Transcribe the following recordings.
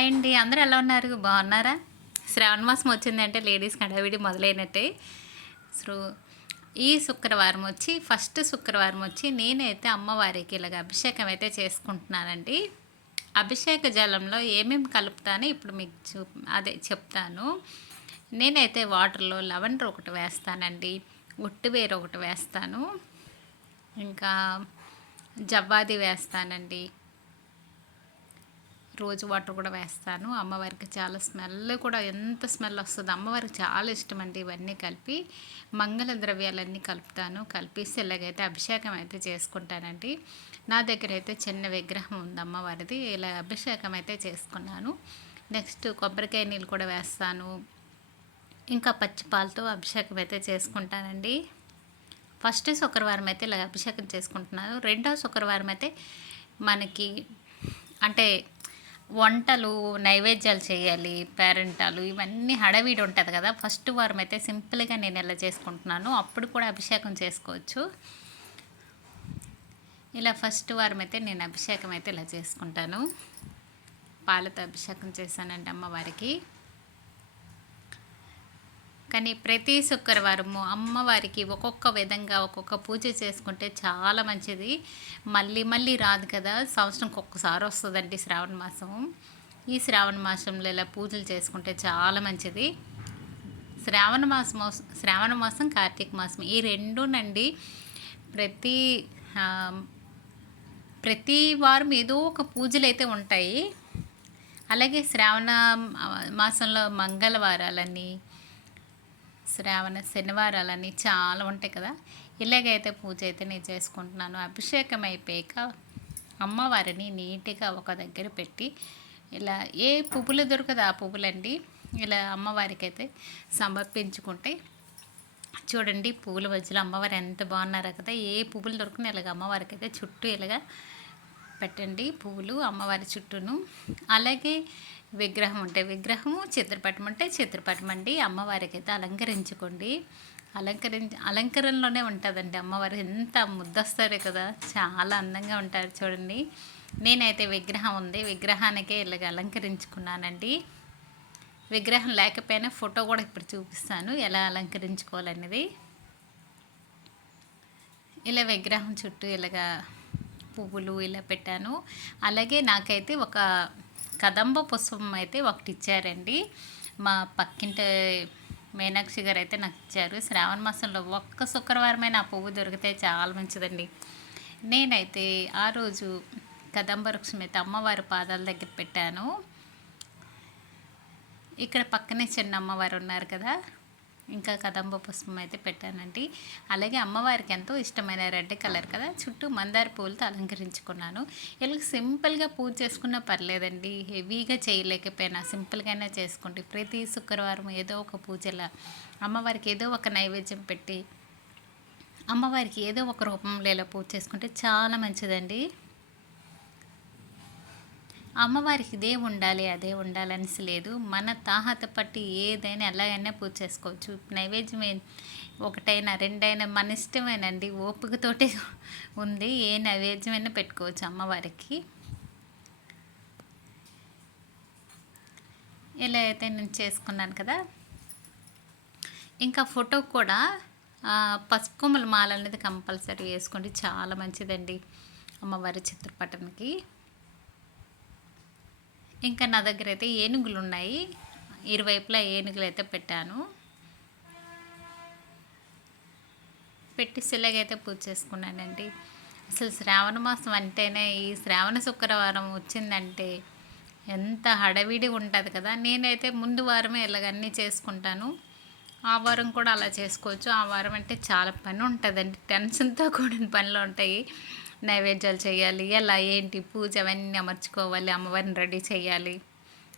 Hi అండి. అందరూ ఎలా ఉన్నారు? బాగున్నారా? శ్రావణ మాసం వచ్చిందంటే లేడీస్ కడవిడి మొదలైనట్టే. సో ఈ శుక్రవారం వచ్చి ఫస్ట్ శుక్రవారం వచ్చి నేనైతే అమ్మవారికి ఇలాగ అభిషేకం అయితే చేసుకుంటున్నానండి. అభిషేక జలంలో ఏమేమి కలుపుతానో ఇప్పుడు మీకు చూ అదే చెప్తాను. నేనైతే వాటర్లో లెవెండర్ ఒకటి వేస్తానండి. వేరు ఒకటి వేస్తాను. ఇంకా జవ్వాది వేస్తానండి. రోజు వాటర్ కూడా వేస్తాను. అమ్మవారికి చాలా స్మెల్ కూడా ఎంత స్మెల్ వస్తుంది అమ్మవారికి చాలా ఇష్టం అండి ఇవన్నీ కలిపి. మంగళ ద్రవ్యాలన్నీ కలుపుతాను. కలిపేసి ఇలాగైతే అభిషేకం అయితే చేసుకుంటానండి. నా దగ్గర అయితే చిన్న విగ్రహం ఉంది అమ్మవారిది. ఇలా అభిషేకం అయితే చేసుకున్నాను. నెక్స్ట్ కొబ్బరికాయ నీళ్ళు కూడా వేస్తాను. ఇంకా పచ్చిపాలతో అభిషేకం అయితే చేసుకుంటానండి. ఫస్ట్ శుక్రవారం అయితే ఇలా అభిషేకం చేసుకుంటున్నాను. రెండో శుక్రవారం అయితే మనకి అంటే వంటలు నైవేద్యాలు చేయాలి పేరెంటాలు ఇవన్నీ హడవిడి ఉంటుంది కదా. ఫస్ట్ వారం అయితే సింపుల్గా నేను ఎలా చేసుకుంటున్నాను అప్పుడు కూడా అభిషేకం చేసుకోవచ్చు. ఇలా ఫస్ట్ వారం అయితే నేను అభిషేకం అయితే ఇలా చేసుకుంటాను. పాలతో అభిషేకం చేశానండి అమ్మవారికి. కానీ ప్రతి శుక్రవారము అమ్మవారికి ఒక్కొక్క విధంగా ఒక్కొక్క పూజ చేసుకుంటే చాలా మంచిది. మళ్ళీ మళ్ళీ రాదు కదా సంవత్సరంకి ఒక్కసారి వస్తుందండి శ్రావణ మాసం. ఈ శ్రావణ మాసంలో ఇలా పూజలు చేసుకుంటే చాలా మంచిది. శ్రావణ మాసం శ్రావణ మాసం కార్తీక మాసం ఈ రెండునండి ప్రతి ప్రతి వారం ఏదో ఒక పూజలు అయితే ఉంటాయి. అలాగే శ్రావణ మాసంలో మంగళవారాలని శ్రావణ శనివారాలని చాలా ఉంటాయి కదా. ఇలాగైతే పూజ అయితే నేను చేసుకుంటున్నాను. అభిషేకం అయిపోయాక అమ్మవారిని నీట్గా ఒక దగ్గర పెట్టి ఇలా ఏ పువ్వులు దొరకదు ఆ పువ్వులండి. ఇలా అమ్మవారికి అయితే సమర్పించుకుంటే చూడండి పువ్వుల మధ్యలో అమ్మవారు ఎంత బాగున్నారో కదా. ఏ పువ్వులు దొరుకుని ఇలాగ అమ్మవారికి అయితే చుట్టూ ఇలాగ పెట్టండి పువ్వులు అమ్మవారి చుట్టూను. అలాగే విగ్రహం ఉంటే విగ్రహము చిత్రపటం ఉంటే చిత్రపటం అండి. అమ్మవారికి అయితే అలంకరించుకోండి. అలంకరించి అలంకరణలోనే ఉంటుందండి అమ్మవారు. ఎంత ముద్దొస్తారు కదా! చాలా అందంగా ఉంటారు చూడండి. నేనైతే విగ్రహం ఉంది. విగ్రహానికే ఇలాగ అలంకరించుకున్నానండి. విగ్రహం లేకపోయినా ఫోటో కూడా ఇప్పుడు చూపిస్తాను. ఎలా అలంకరించుకోవాలనేది. ఇలా విగ్రహం చుట్టూ ఇలాగా పువ్వులు ఇలా పెట్టాను. అలాగే నాకైతే ఒక కదంబ పుష్పం అయితే ఒకటి ఇచ్చారండి మా పక్కింటి మీనాక్షి గారు అయితే నాకు ఇచ్చారు శ్రావణ మాసంలో ఒక్క శుక్రవారమైన ఆ పువ్వు దొరికితే చాలా మంచిదండి. నేనైతే ఆ రోజు కదంబ వృక్షం అయితే అమ్మవారి పాదాల దగ్గర పెట్టాను. ఇక్కడ పక్కనే చిన్న అమ్మవారు ఉన్నారు కదా ఇంకా కదంబ పుష్పం అయితే పెట్టానండి. అలాగే అమ్మవారికి ఎంతో ఇష్టమైన రెడ్ కలర్ కదా చుట్టూ మందార పూలతో అలంకరించుకున్నాను. ఇలా సింపుల్గా పూజ చేసుకున్నా పర్లేదండి. హెవీగా చేయలేకపోయినా సింపుల్గానే చేసుకోండి. ప్రతి శుక్రవారం ఏదో ఒక పూజల అమ్మవారికి ఏదో ఒక నైవేద్యం పెట్టి అమ్మవారికి ఏదో ఒక రూపంలో ఇలా పూజ చేసుకుంటే చాలా మంచిదండి. అమ్మవారికి ఇదే ఉండాలి అదే ఉండాలనేసి లేదు. మన తాహత పట్టి ఏదైనా ఎలాగైనా పూజ చేసుకోవచ్చు. నైవేద్యం ఒకటైనా రెండైనా మన ఇష్టమేనండి. ఓపికతోటే ఉంది. ఏ నైవేద్యమైనా పెట్టుకోవచ్చు అమ్మవారికి. ఇలా అయితే నేను చేసుకున్నాను కదా. ఇంకా ఫోటో కూడా పసుపు కొమ్మల మాల అనేది కంపల్సరీ వేసుకోండి. చాలా మంచిదండి అమ్మవారి చిత్రపటానికి ఇంకా నా దగ్గర అయితే ఏనుగులు ఉన్నాయి ఇరువైపులా ఏనుగులు అయితే పెట్టాను. పెట్టి సిల్లగైతే పూజ చేసుకున్నానండి. అసలు శ్రావణ మాసం అంటేనే ఈ శ్రావణ శుక్రవారం వచ్చిందంటే ఎంత హడవిడి ఉంటుంది కదా. నేనైతే ముందు వారమే ఇలాగన్నీ చేసుకుంటాను. ఆ వారం కూడా అలా చేసుకోవచ్చు. ఆ వారం అంటే చాలా పని ఉంటుందండి. టెన్షన్తో కూడిన పనులు ఉంటాయి. నైవేద్యాలు చేయాలి. ఎలా ఏంటి? పూజ అవన్నీ అమర్చుకోవాలి. అమ్మవారిని రెడీ చేయాలి.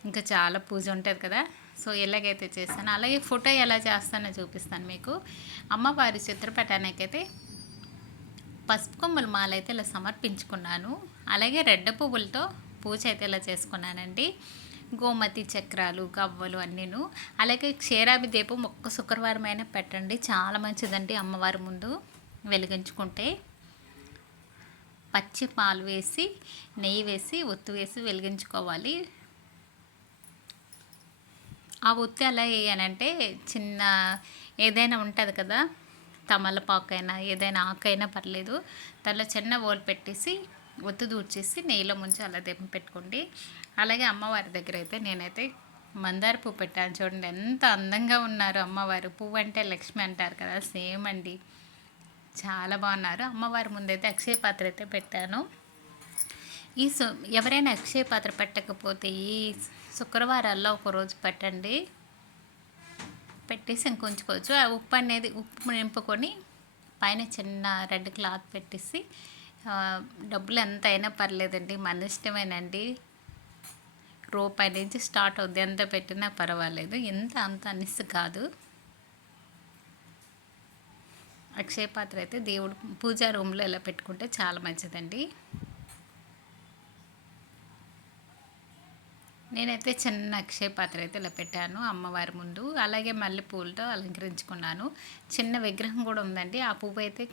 ఇంకా చాలా పూజ ఉంటుంది కదా. సో ఎలాగైతే చేస్తాను అలాగే ఫోటో ఎలా చేస్తానో చూపిస్తాను మీకు. అమ్మవారి చిత్రపటానికైతే పసుపు కొమ్మల మాల అయితే ఇలా సమర్పించుకున్నాను. అలాగే రెడ్డ పువ్వులతో పూజ అయితే ఇలా చేసుకున్నానండి. గోమతి చక్రాలు గవ్వలు అన్నీను. అలాగే క్షీరాభి దీపం ఒక్క శుక్రవారం అయినా పెట్టండి. చాలా మంచిదండి అమ్మవారి ముందు వెలిగించుకుంటే. పచ్చి పాలు వేసి నెయ్యి వేసి ఒత్తు వేసి వెలిగించుకోవాలి. ఆ ఒత్తి ఎలా వేయనంటే చిన్న ఏదైనా ఉంటుంది కదా తమలపాకు అయినా ఏదైనా ఆకైనా పర్లేదు. దానిలో చిన్న ఓలు పెట్టేసి ఒత్తు దూర్చేసి నెయ్యిలో ముంచి అలా దెబ్బ పెట్టుకోండి. అలాగే అమ్మవారి దగ్గర అయితే నేనైతే మందార పువ్వు పెట్టాను. చూడండి ఎంత అందంగా ఉన్నారు అమ్మవారు. పువ్వు అంటే లక్ష్మి అంటారు కదా సేమ్ అండి. చాలా బాగున్నారు. అమ్మవారి ముందైతే అక్షయ పాత్ర అయితే పెట్టాను. ఈ సు ఎవరైనా అక్షయ పాత్ర పెట్టకపోతే ఈ శుక్రవారాల్లో ఒకరోజు పెట్టండి. పెట్టేసి ఇంకొంచుకోవచ్చు. ఆ ఉప్పు అనేది ఉప్పు నింపుకొని పైన చిన్న రెడ్ క్లాత్ పెట్టేసి డబ్బులు ఎంత అయినా పర్లేదండి. మన ఇష్టమేనండి. రూపాయి నుంచి స్టార్ట్ అవుద్ది. ఎంత పెట్టినా పర్వాలేదు. ఎంత అంత అనిసి కాదు. అక్షయ పాత్ర అయితే దేవుడు పూజా రూమ్లో ఇలా పెట్టుకుంటే చాలా మంచిదండి. నేనైతే చిన్న అక్షయ పాత్ర అయితే ఇలా పెట్టాను అమ్మవారి ముందు. అలాగే మల్లెపూలతో అలంకరించుకున్నాను. చిన్న విగ్రహం కూడా ఉందండి. ఆ పువ్వు అయితే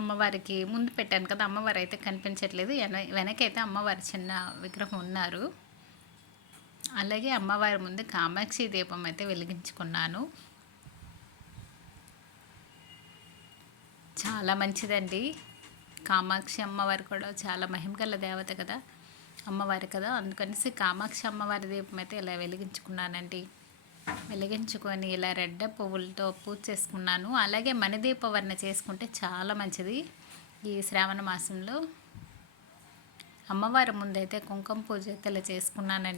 అమ్మవారికి ముందు పెట్టాను కదా అమ్మవారు అయితే కనిపించట్లేదు. వెన వెనకైతే అమ్మవారి చిన్న విగ్రహం ఉన్నారు. అలాగే అమ్మవారి ముందు కామాక్షి దీపం అయితే వెలిగించుకున్నాను. చాలా మంచిదండి. కామాక్షి అమ్మవారు కూడా చాలా మహిమ గల దేవత కదా. అమ్మవారి కదా. అందుకనేసి కామాక్షి అమ్మవారి దీపం అయితే ఇలా వెలిగించుకున్నానండి. వెలిగించుకొని ఇలా రెడ్డ పువ్వులతో పూజ చేసుకున్నాను. అలాగే మణిదీపవర్ణ చేసుకుంటే చాలా మంచిది. ఈ శ్రావణ మాసంలో అమ్మవారి ముందైతే కుంకుమ పూజ అయితే ఇలా చేసుకున్నానండి.